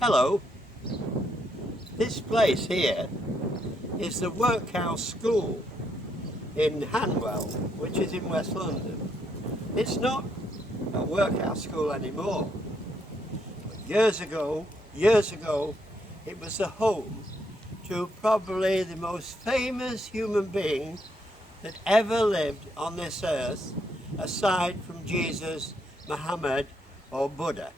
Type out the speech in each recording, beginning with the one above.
Hello, this place here is the Workhouse School in Hanwell, which is in West London. It's not a workhouse school anymore. Years ago, it was the home to probably the most famous human being that ever lived on this earth, aside from Jesus, Muhammad or Buddha.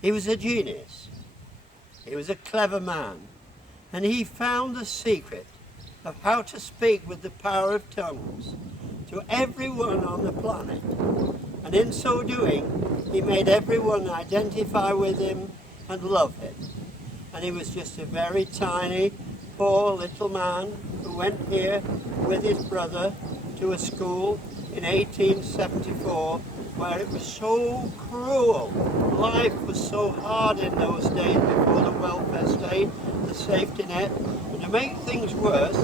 He was a genius, he was a clever man, and he found the secret of how to speak with the power of tongues to everyone on the planet. And in so doing, he made everyone identify with him and love him. And he was just a very tiny, poor little man who went here with his brother to a school in 1874 where it was so cruel. Life was so hard in those days before the welfare state, the safety net. And to make things worse,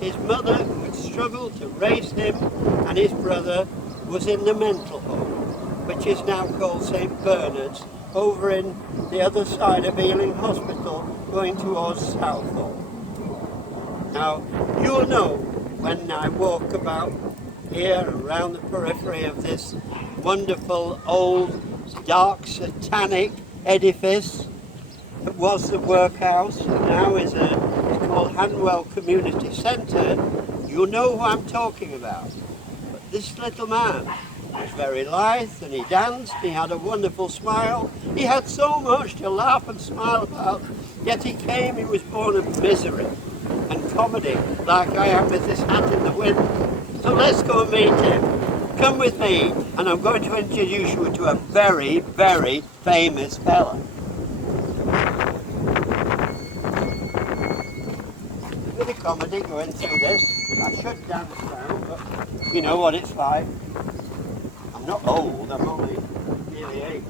his mother, who had struggled to raise him and his brother, was in the mental home, which is now called St. Bernard's, over in the other side of Ealing Hospital, going towards Southall. Now, you'll know when I walk about here around the periphery of this wonderful old dark satanic edifice that was the workhouse and now is called Hanwell Community Centre, you'll know who I'm talking about. But this little man was very lithe and he danced, he had a wonderful smile, he had so much to laugh and smile about, yet he was born of misery and comedy, like I am with this hat in the wind. So let's go and meet him. Come with me, and I'm going to introduce you to a very, very famous fella. A bit of comedy going through this. I should dance now, but you know what it's like. I'm not old, I'm only nearly 80.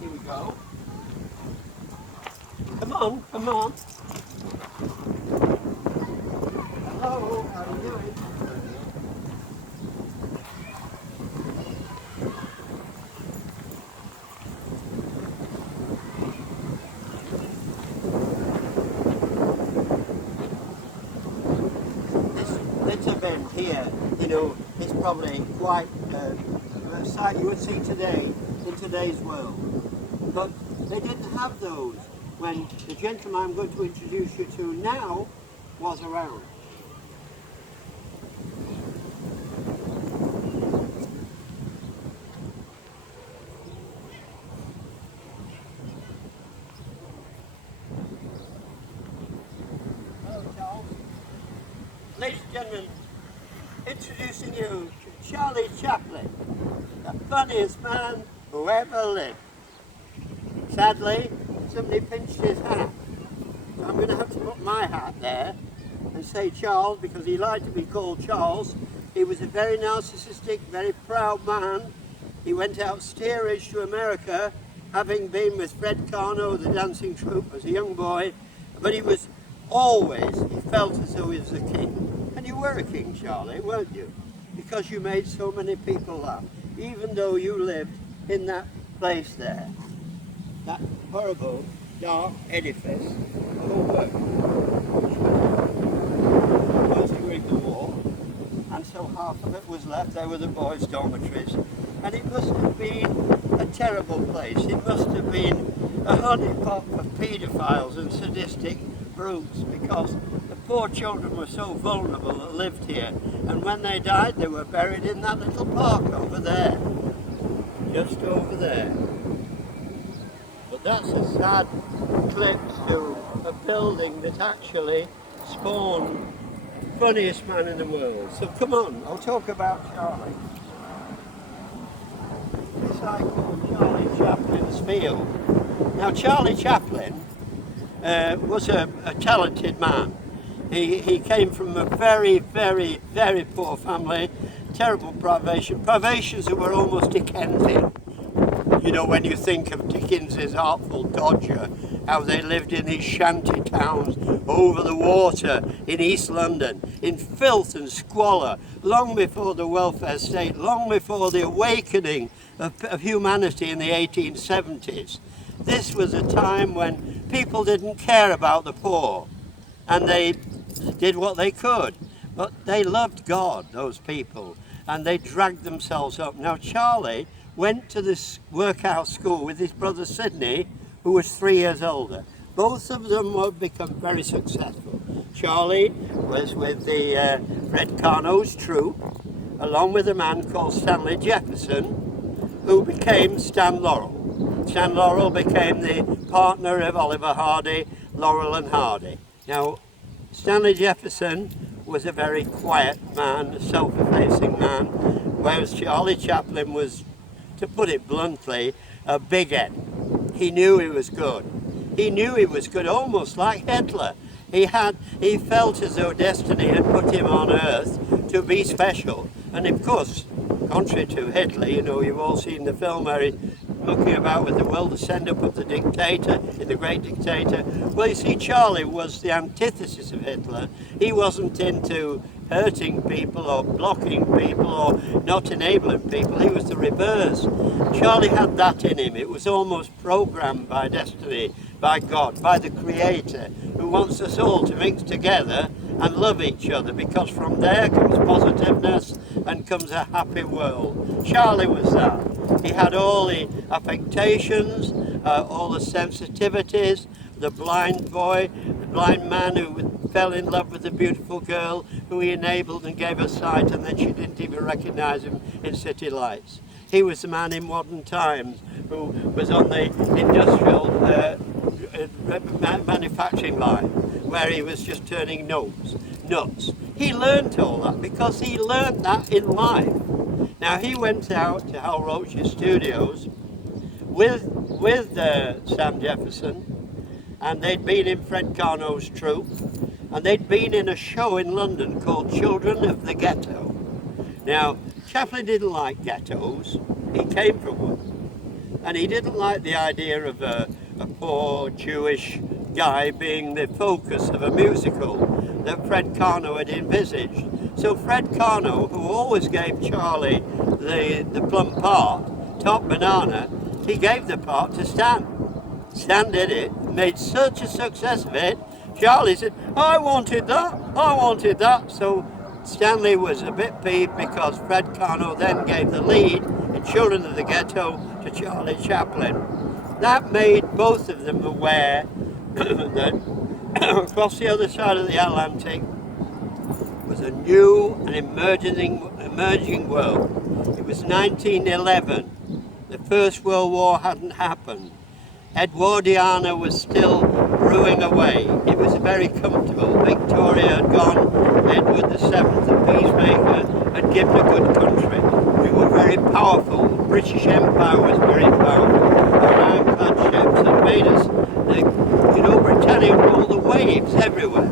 Here we go. Come on, come on. Hello, how are you doing? This event here, you know, is probably quite a sight you would see today in today's world. But they didn't have those when the gentleman I'm going to introduce you to now was around. Hello, Charles. Ladies and gentlemen, introducing you to Charlie Chaplin, the funniest man who ever lived. Sadly, somebody pinched his hat. So I'm going to have to put my hat there and say Charles, because he liked to be called Charles. He was a very narcissistic, very proud man. He went out steerage to America, having been with Fred Carno, the dancing troupe, as a young boy. But he was always, he felt as though he was a king. And you were a king, Charlie, weren't you? Because you made so many people laugh, even though you lived in that place there. That horrible, dark edifice over was during the war, and so half of it was left. There were the boys' dormitories, and it must have been a terrible place. It must have been a honeypot of paedophiles and sadistic brutes, because the poor children were so vulnerable that lived here, and when they died they were buried in that little park over there, just over there. But that's a sad glimpse to a building that actually spawned the funniest man in the world. So come on, I'll talk about Charlie. This I call Charlie Chaplin's field. Now Charlie Chaplin was a talented man. He came from a very, very, very poor family, terrible privations that were almost Dickensian. You know, when you think of Dickens's Artful Dodger, how they lived in these shanty towns over the water in East London, in filth and squalor, long before the welfare state, long before the awakening of humanity in the 1870s. This was a time when people didn't care about the poor, and they did what they could. But they loved God, those people, and they dragged themselves up. Now, Charlie went to this workhouse school with his brother Sidney, who was 3 years older. Both of them would become very successful. Charlie was with the Fred Carnot's troupe, along with a man called Stanley Jefferson, who became Stan Laurel. Stan Laurel became the partner of Oliver Hardy, Laurel and Hardy. Now, Stanley Jefferson was a very quiet man, a self-effacing man, whereas Charlie Chaplin was, to put it bluntly, a big head. He knew he was good. He knew he was good, almost like Hitler. He felt as though destiny had put him on earth to be special. And of course, contrary to Hitler, you know, you've all seen the film where he's looking about with the world, the send-up of the dictator, in The Great Dictator. Well, you see, Charlie was the antithesis of Hitler. He wasn't into hurting people or blocking people or not enabling people. He was the reverse. Charlie had that in him. It was almost programmed by destiny, by God, by the Creator, who wants us all to mix together and love each other, because from there comes positiveness and comes a happy world. Charlie was that. He had all the affectations, all the sensitivities, the blind boy, the blind man who fell in love with the beautiful girl who he enabled and gave her sight, and then she didn't even recognize him in city lights. He was the man in modern times who was on the industrial manufacturing line, where he was just turning nuts. He learnt all that because he learnt that in life. Now, he went out to Hal Roach's studios with Sam Jefferson, and they'd been in Fred Carnot's troupe, and they'd been in a show in London called Children of the Ghetto. Now, Chaplin didn't like ghettos. He came from one, and he didn't like the idea of a poor Jewish guy being the focus of a musical that Fred Carnot had envisaged. So Fred Carnot, who always gave Charlie the plump part, top banana, he gave the part to Stan. Stan did it, made such a success of it. Charlie said, I wanted that. So Stanley was a bit peeved because Fred Carnot then gave the lead in Children of the Ghetto to Charlie Chaplin. That made both of them aware that across the other side of the Atlantic was a new and emerging world. It was 1911. The First World War hadn't happened. Edwardiana was still brewing away. It was very comfortable. Victoria had gone. Edward VII, the peacemaker, had given a good country. We were very powerful. The British Empire was very powerful. Our ironclad ships had made us, Britannia ruled the waves everywhere.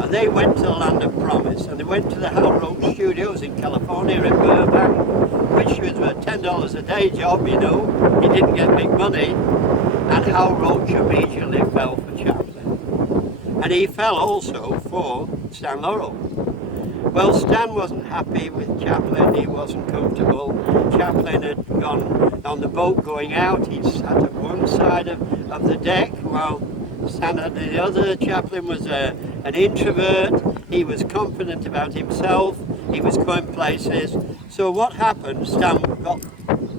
And they went to the land of promise, and they went to the Hal Roach studios in California, in Burbank, which was a $10 a day job, you know. He didn't get big money. And Hal Roach immediately fell for Chaplin. And he fell also for Stan Laurel. Well, Stan wasn't happy with Chaplin. He wasn't comfortable. Chaplin had gone on the boat going out. He sat at one side of the deck while Stan at the other. Chaplin was an introvert. He was confident about himself. He was going places. So what happened? Stan got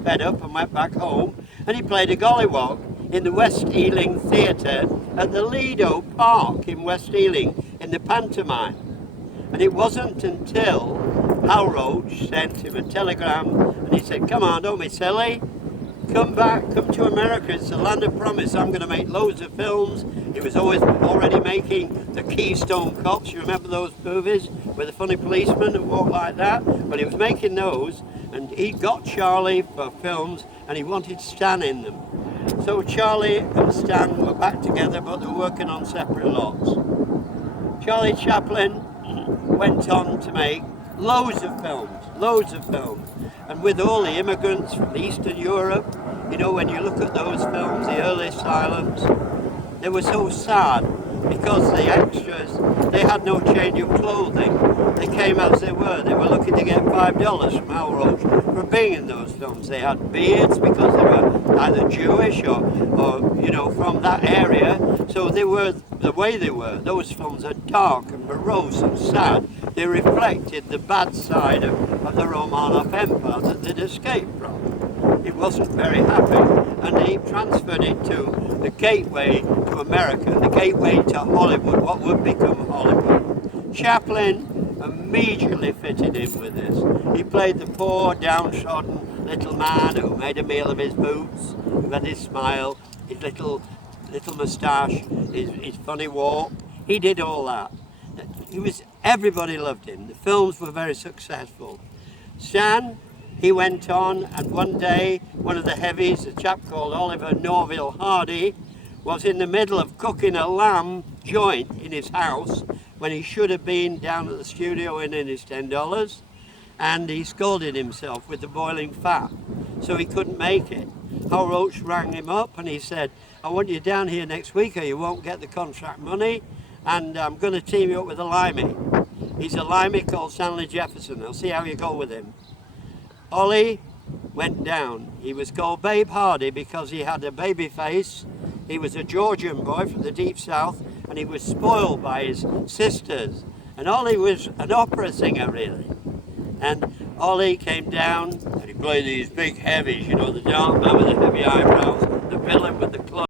fed up and went back home, and he played a gollywog in the West Ealing Theatre at the Lido Park in West Ealing in the pantomime. And it wasn't until Hal Roach sent him a telegram and he said, come on, don't be silly. Come back, come to America, it's the land of promise. I'm going to make loads of films. He was always already making the Keystone Cops. You remember those movies with the funny policeman and walk like that? But he was making those, and he got Charlie for films, and he wanted Stan in them. So Charlie and Stan were back together, but they were working on separate lots. Charlie Chaplin went on to make loads of films. And with all the immigrants from Eastern Europe, You know, when you look at those films, the early silents, they were so sad because the extras, they had no change of clothing. They came as they were. They were looking to get $5 from Hal Roach for being in those films. They had beards because they were either Jewish or you know, from that area. So they were the way they were. Those films are dark and morose and sad. They reflected the bad side of the Romanov Empire that they'd escaped from. It wasn't very happy, and he transferred it to the gateway to America, the gateway to Hollywood, what would become Hollywood. Chaplin immediately fitted in with this. He played the poor, downtrodden little man who made a meal of his boots, who had his smile, his little moustache, his funny walk. He did all that. Everybody loved him. The films were very successful. Stan, he went on, and one day, one of the heavies, a chap called Oliver Norville Hardy, was in the middle of cooking a lamb joint in his house when he should have been down at the studio earning his $10, and he scalded himself with the boiling fat, so he couldn't make it. Hal Roach rang him up and he said, I want you down here next week or you won't get the contract money, and I'm going to team you up with a limey. He's a limey called Stanley Jefferson. I'll see how you go with him. Ollie went down. He was called Babe Hardy because he had a baby face. He was a Georgian boy from the deep south, and he was spoiled by his sisters. And Ollie was an opera singer, really. And Ollie came down and he played these big heavies, you know, the dark man with the heavy eyebrows, the villain with the clothes.